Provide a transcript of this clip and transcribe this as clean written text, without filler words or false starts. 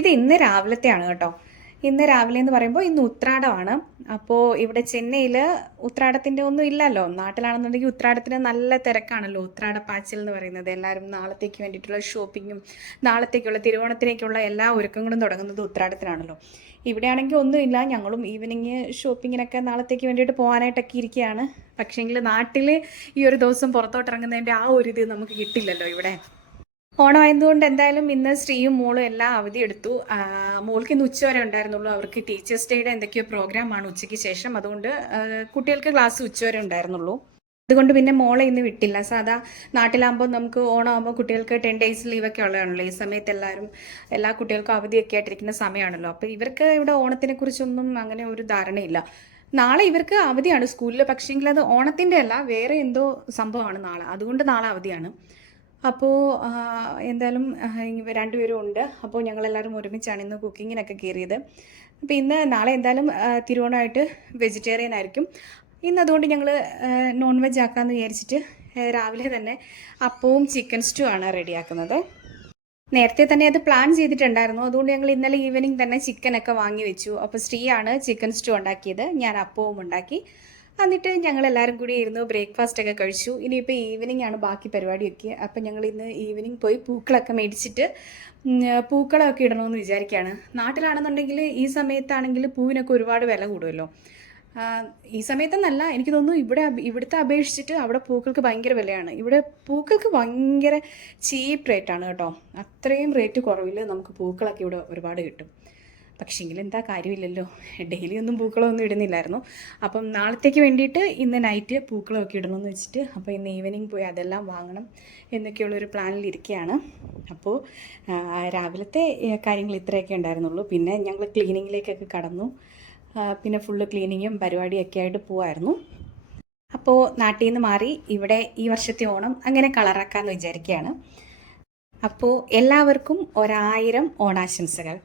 ഇത് ഇന്ന് രാവിലത്തെയാണ് കേട്ടോ. ഇന്ന് രാവിലെ എന്ന് പറയുമ്പോൾ ഇന്ന് ഉത്രാടമാണ്. അപ്പോൾ ഇവിടെ ചെന്നൈയിൽ ഉത്രാടത്തിൻ്റെ ഒന്നും ഇല്ലല്ലോ. നാട്ടിലാണെന്നുണ്ടെങ്കിൽ ഉത്രാടത്തിന് നല്ല തിരക്കാണല്ലോ. ഉത്രാടപ്പാച്ചിൽ എന്ന് പറയുന്നത് എല്ലാവരും നാളത്തേക്ക് വേണ്ടിയിട്ടുള്ള ഷോപ്പിങ്ങും നാളത്തേക്കുള്ള തിരുവോണത്തിലേക്കുള്ള എല്ലാ ഒരുക്കങ്ങളും തുടങ്ങുന്നത് ഉത്രാടത്തിനാണല്ലോ. ഇവിടെയാണെങ്കിൽ ഒന്നുമില്ല, ഞങ്ങളും ഈവനിങ് ഷോപ്പിങ്ങിനൊക്കെ നാളത്തേക്ക് വേണ്ടിയിട്ട് പോകാനായിട്ടൊക്കെ ഇരിക്കുകയാണ്. പക്ഷേങ്കിൽ നാട്ടിൽ ഈ ഒരു ദിവസം പുറത്തോട്ടിറങ്ങുന്നതിൻ്റെ ആ ഒരു ഇത് നമുക്ക് കിട്ടില്ലല്ലോ ഇവിടെ. ഓണമായതുകൊണ്ട് എന്തായാലും ഇന്ന് ശ്രീയും മോളും എല്ലാം അവധി എടുത്തു. മോൾക്ക് ഇന്ന് ഉച്ചവരെ ഉണ്ടായിരുന്നുള്ളൂ. അവർക്ക് ടീച്ചേഴ്സ് ഡേയുടെ എന്തൊക്കെയോ പ്രോഗ്രാമാണ് ഉച്ചയ്ക്ക് ശേഷം. അതുകൊണ്ട് കുട്ടികൾക്ക് ക്ലാസ് ഉച്ചവരെ ഉണ്ടായിരുന്നുള്ളൂ. അതുകൊണ്ട് പിന്നെ മോളെ ഇന്ന് വിട്ടില്ല. സാധാ നാട്ടിലാകുമ്പോൾ നമുക്ക് ഓണമാകുമ്പോൾ കുട്ടികൾക്ക് 10 days ലീവൊക്കെ ഉള്ളതാണല്ലോ. ഈ സമയത്ത് എല്ലാ കുട്ടികൾക്കും അവധിയൊക്കെ ആയിട്ടിരിക്കുന്ന സമയമാണല്ലോ. അപ്പോൾ ഇവർക്ക് ഇവിടെ ഓണത്തിനെ കുറിച്ചൊന്നും അങ്ങനെ ഒരു ധാരണയില്ല. നാളെ ഇവർക്ക് അവധിയാണ് സ്കൂളിൽ. പക്ഷേങ്കിൽ അത് ഓണത്തിൻ്റെ അല്ല, വേറെ എന്തോ സംഭവമാണ് നാളെ. അതുകൊണ്ട് നാളെ അവധിയാണ്. അപ്പോൾ എന്തായാലും രണ്ടുപേരും ഉണ്ട്. അപ്പോൾ ഞങ്ങളെല്ലാവരും ഒരുമിച്ചാണ് ഇന്ന് കുക്കിങ്ങിനൊക്കെ കയറിയത്. അപ്പോൾ നാളെ എന്തായാലും തിരുവോണമായിട്ട് വെജിറ്റേറിയൻ ആയിരിക്കും. ഇന്ന് അതുകൊണ്ട് ഞങ്ങൾ നോൺ വെജ് ആക്കാമെന്ന് വിചാരിച്ചിട്ട് രാവിലെ തന്നെ അപ്പവും ചിക്കൻ സ്റ്റൂ ആണ് റെഡിയാക്കുന്നത്. നേരത്തെ തന്നെ അത് പ്ലാൻ ചെയ്തിട്ടുണ്ടായിരുന്നു. അതുകൊണ്ട് ഞങ്ങൾ ഇന്നലെ ഈവനിങ് തന്നെ ചിക്കനൊക്കെ വാങ്ങി വെച്ചു. അപ്പോൾ ശ്രീയാണ് ചിക്കൻ സ്റ്റൂ ഉണ്ടാക്കിയത്, ഞാൻ അപ്പവും ഉണ്ടാക്കി. എന്നിട്ട് ഞങ്ങൾ എല്ലാവരും കൂടി ഇരുന്ന് ബ്രേക്ക്ഫാസ്റ്റ് ഒക്കെ കഴിച്ചു. ഇനിയിപ്പോൾ ഈവനിങ് ആണ് ബാക്കി പരിപാടിയൊക്കെ. അപ്പം ഞങ്ങൾ ഇന്ന് ഈവനിങ് പോയി പൂക്കളൊക്കെ മേടിച്ചിട്ട് പൂക്കളമൊക്കെ ഇടണമെന്ന് വിചാരിക്കുകയാണ്. നാട്ടിലാണെന്നുണ്ടെങ്കിൽ ഈ സമയത്താണെങ്കിൽ പൂവിനൊക്കെ ഒരുപാട് വില കൂടുമല്ലോ. ഈ സമയത്തെന്നല്ല, എനിക്ക് തോന്നുന്നു ഇവിടുത്തെ അപേക്ഷിച്ചിട്ട് അവിടെ പൂക്കൾക്ക് ഭയങ്കര വിലയാണ്. ഇവിടെ പൂക്കൾക്ക് ഭയങ്കര ചീപ്പ് റേറ്റാണ് കേട്ടോ. അത്രയും റേറ്റ് കുറവിൽ നമുക്ക് പൂക്കളൊക്കെ ഇവിടെ ഒരുപാട് കിട്ടും. പക്ഷേങ്കിൽ എന്താ കാര്യമില്ലല്ലോ, ഡെയിലി ഒന്നും പൂക്കളമൊന്നും ഇടുന്നില്ലായിരുന്നു. അപ്പം നാളത്തേക്ക് വേണ്ടിയിട്ട് ഇന്ന് നൈറ്റ് പൂക്കളമൊക്കെ ഇടണമെന്ന് വെച്ചിട്ട് അപ്പോൾ ഇന്ന് ഈവനിങ് പോയി അതെല്ലാം വാങ്ങണം എന്നൊക്കെയുള്ളൊരു പ്ലാനിലിരിക്കുകയാണ്. അപ്പോൾ രാവിലത്തെ കാര്യങ്ങൾ ഇത്രയൊക്കെ ഉണ്ടായിരുന്നുള്ളൂ. പിന്നെ ഞങ്ങൾ ക്ലീനിങ്ങിലേക്കൊക്കെ കടന്നു. പിന്നെ ഫുള്ള് ക്ലീനിങ്ങും പരിപാടിയൊക്കെ ആയിട്ട് പോവായിരുന്നു. അപ്പോൾ നാട്ടിൽ നിന്ന് മാറി ഇവിടെ ഈ വർഷത്തെ ഓണം അങ്ങനെ കളറാക്കാമെന്ന് വിചാരിക്കുകയാണ്. അപ്പോൾ എല്ലാവർക്കും 1000 ഓണാശംസകൾ.